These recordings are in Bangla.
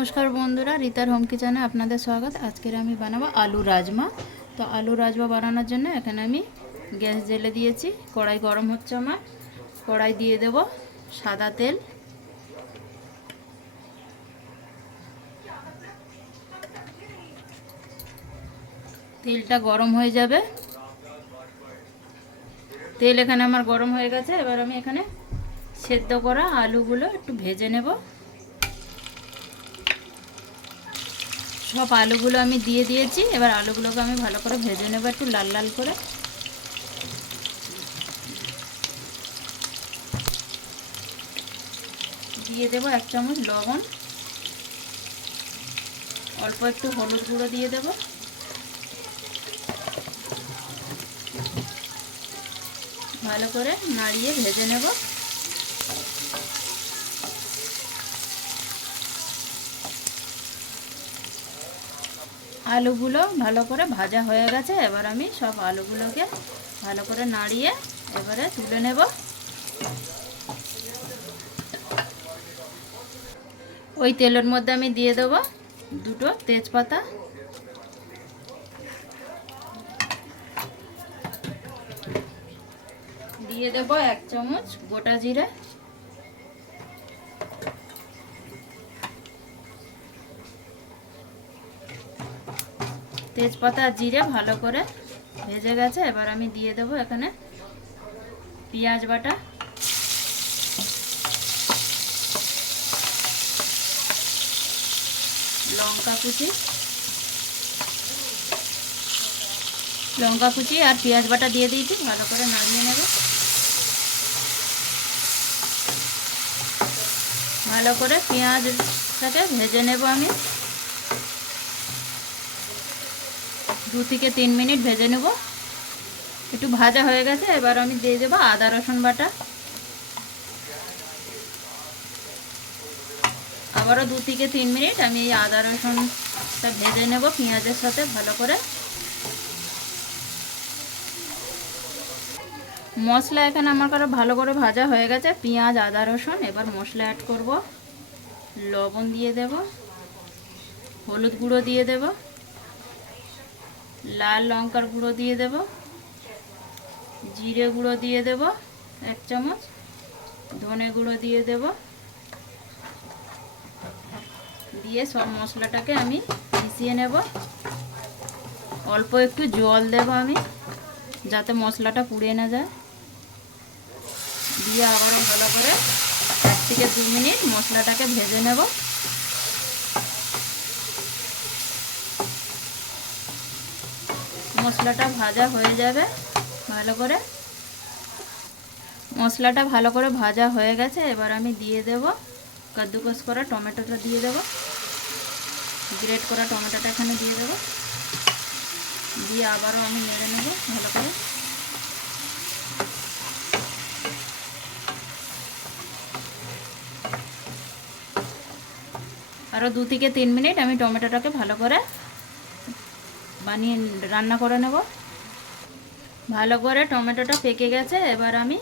নমস্কার বন্ধুরা, রিতার হোম কিচেনে আপনাদের স্বাগত। আজকের আমি বানাবো আলু রাজমা। তো আলু রাজমা বানানোর জন্য এখানে আমি গ্যাস জ্বেলে দিয়েছি, কড়াই গরম হচ্ছে আমার। কড়াই দিয়ে দেব সাদা তেল। তেলটা গরম হয়ে যাবে। তেল এখানে আমার গরম হয়ে গেছে। এবার আমি এখানে সেদ্ধ করা আলুগুলো একটু ভেজে নেব। সব আলুগুলো আমি দিয়ে দিয়েছি। এবার আলুগুলোকে আমি ভালো করে ভেজে নেব, একটু লাল লাল করে। দিয়ে দেব 1 চামচ লবণ, অল্প একটু হলুদ গুঁড়ো দিয়ে দেব। ভালো করে নাড়িয়ে ভেজে নেব। আলুগুলো ভালো করে ভাজা হয়ে গেছে। এবার আমি সব আলুগুলোকে ভালো করে নাড়িয়ে এবারে তুলে নেব। ওই তেলের মধ্যে আমি দিয়ে দেব 2টো তেজপাতা, দিয়ে দেব 1 চামচ গোটা জিরে, তেজপাতা আর জিরে ভালো করে ভেজে গেছে। এবার আমি দিয়ে দেব এখানে পেঁয়াজ বাটা, লঙ্কা কুচি আর পেঁয়াজ বাটা দিয়ে দিয়েছি। ভালো করে নাড়িয়ে নেব। ভালো করে পেঁয়াজটাকে ভেজে নেব আমি। 2 থেকে 3 মিনিট ভেজে নেব। একটু ভাজা হয়ে গেছে। এবার আমি দিয়ে দেব আদা রসুন বাটা। আবারও 2 থেকে 3 মিনিট আমি এই আদা রসুনটা ভেজে নেব পেঁয়াজের সাথে ভালো করে। মশলা এখানে আমার ভালো করে ভাজা হয়ে গেছে, পেঁয়াজ আদা রসুন। এবার মশলা অ্যাড করব। লবণ দিয়ে দেব, হলুদ গুঁড়ো দিয়ে দেব, লাল লঙ্কার গুঁড়ো দিয়ে দেব, জিরে গুঁড়ো দিয়ে দেব 1 চামচ, ধনে গুঁড়ো দিয়ে দেব। দিয়ে সব মশলাটাকে আমি মিশিয়ে নেব। অল্প একটু জল দেব আমি, যাতে মশলাটা পুড়ে না যায়। দিয়ে আবারও ভালো করে 1 থেকে 2 মিনিট মশলাটাকে ভেজে নেব। মশলাটা ভাজা হয়ে যাবে ভালো করে। মশলাটা ভালো করে ভাজা হয়ে গেছে। এবার আমি দিয়ে দেব কাদ্দুকস করা টমেটোটা দিয়ে দেব। গ্রেট করা টমেটোটা এখানে দিয়ে দেব। দিয়ে আবারও আমি নেড়ে নেব ভালো করে। আরও 2 থেকে 3 মিনিট আমি টমেটোটাকে ভালো করে রান্না করে নেব। ভালো করে টমেটোটা পেকে গেছে। এবার আমি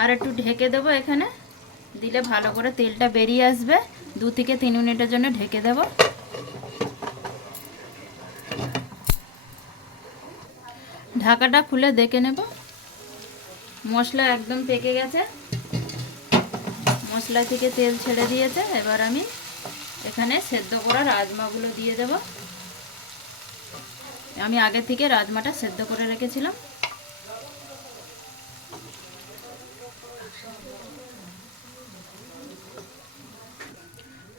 আর একটু ঢেকে দেবো। এখানে দিলে ভালো করে তেলটা বেরিয়ে আসবে। 2 থেকে 3 মিনিটের জন্য ঢেকে দেব। ঢাকাটা খুলে দেখে নেব। মশলা একদম পেকে গেছে, মশলা থেকে তেল ছেড়ে দিয়েছে। এবার আমি এখানে সেদ্ধ করা রাজমাগুলো দিয়ে দেব। আমি আগে থেকে রাজমাটা সেদ্ধ করে রেখেছিলাম।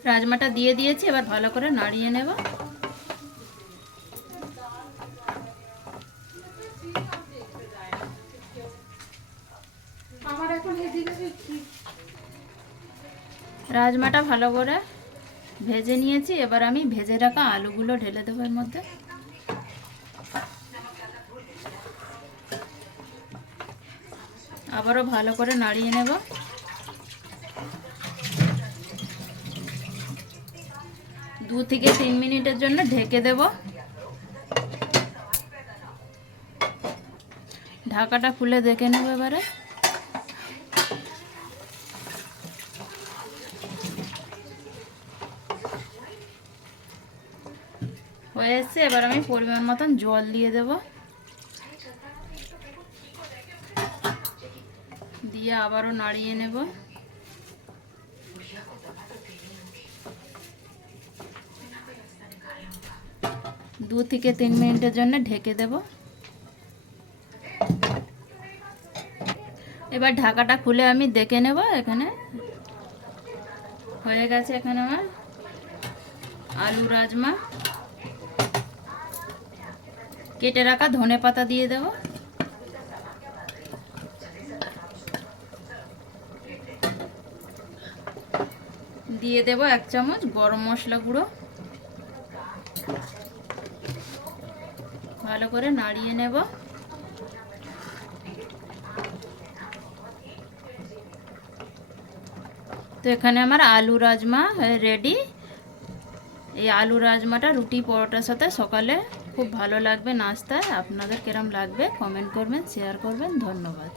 রাজমাটা দিয়ে দিয়েছি। এবার ভালো করে নাড়িয়ে নেব। রাজমাটা ভালো করে ভেজে নিয়েছি। এবার আমি ভেজে রাখা আলুগুলো ঢেলে দেবো এর মধ্যে। আবারও ভালো করে নাড়িয়ে নেব। 2 থেকে 3 মিনিটের জন্য ঢেকে দেব। ঢাকাটা খুলে দেখে নেব এবারে। হয়ে এসছে, এবার আমি পরিমাণ মতন জল দিয়ে দেব, দিয়ে আবারও নাড়িয়ে নেব। 2 থেকে 3 মিনিটের জন্য ঢেকে দেব। এবার ঢাকাটা খুলে আমি দেখে নেব। এখানে হয়ে গেছে। এখানে আমার আলু রাজমা, কেটে রাখা ধনে পাতা দিয়ে দেব, দিয়ে দেব 1 চামচ গরম মশলা গুঁড়ো, ভালো করে নাড়িয়ে নেব। তো এখানে আমার আলু রাজমা রেডি। এই আলু রাজমাটা রুটি পরোটার সাথে সকালে খুব ভালো লাগবে নাস্তায়। আপনাদের কিরম লাগবে কমেন্ট করবেন, শেয়ার করবেন। ধন্যবাদ।